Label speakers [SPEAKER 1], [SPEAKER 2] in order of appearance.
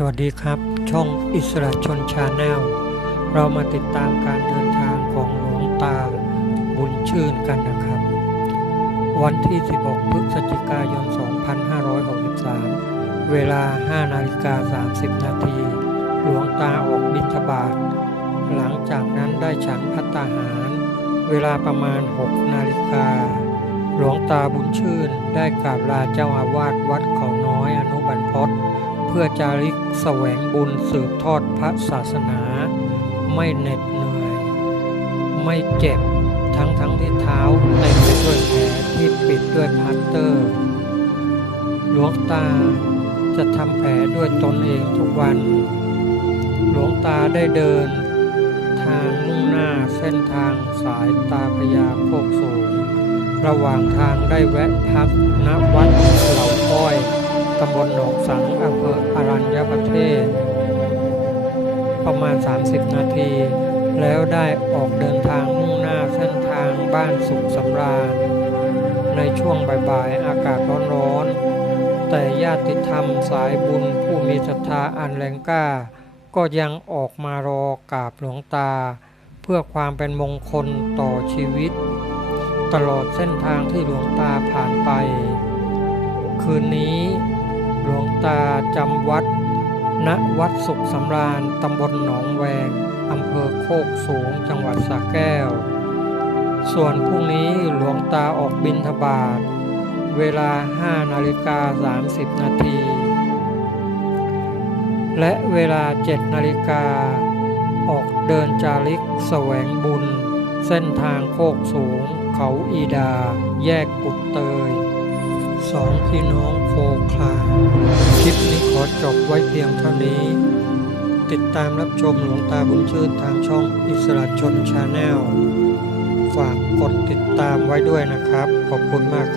[SPEAKER 1] สวัสดีครับ ช่องอิสระชนชาแนล เรามาติดตามการเดินทางของหลวงตาบุญชื่นกันนะครับ วันที่ 16 พฤศจิกายน 2563 เวลา 5 นาฬิกา 30 นาที หลวงตาออกบิณฑบาต หลังจากนั้นได้ฉันพัตตาหาร เวลาประมาณ 6 นาฬิกา หลวงตาบุญชื่นได้กราบลาเจ้าอาวาสวัดเขานอยอนุบรรพต เพื่อจาริกแสวงบุญสืบทอดพระศาสนา ไม่เหน็ดเหนื่อย ไม่เจ็บทั้งทั้งที่เท้าเต็มไปด้วยแผลที่ปิดด้วยพลาสเตอร์ หลวงตาจะทำแผลด้วยตนเองทุกวัน หลวงตาได้เดิน ทางมุ่งหน้าเส้นทางสายตาพยาโคกสูง ระหว่างทางได้แวะพักณวัด ประมาณ 30 นาที แล้วได้ออกเดินทางมุ่งหน้าเส้นทางบ้านสุขสำราญ ในช่วงบ่ายๆอากาศร้อนๆ แต่ญาติธรรมสายบุญผู้มีศรัทธาอันแรงกล้า ก็ยังออกมารอกราบหลวงตา เพื่อความเป็นมงคลต่อชีวิต ตลอดเส้นทางที่หลวงตาผ่านไป คืนนี้หลวงตาจำวัด ณวัดสุขสำราญ ตำบลหนองแวง อำเภอโคกสูง จังหวัดสระแก้ว ส่วนพรุ่งนี้หลวงตาออกบิณฑบาตเวลา 5 นาฬิกา 30 นาที และเวลา 7 นาฬิกา ออกเดินจาริกแสวงบุญ เส้นทางโคกสูง เขาอีดา แยกกุดเตยสองพี่น้องโคคลา อจบไว้เพียงเท่านี้ ติดตามรับชมหลวงตาบุญชื่นทางช่องอิสระชนชาแนล ฝากกดติดตามไว้ด้วยนะครับ ขอบคุณมาก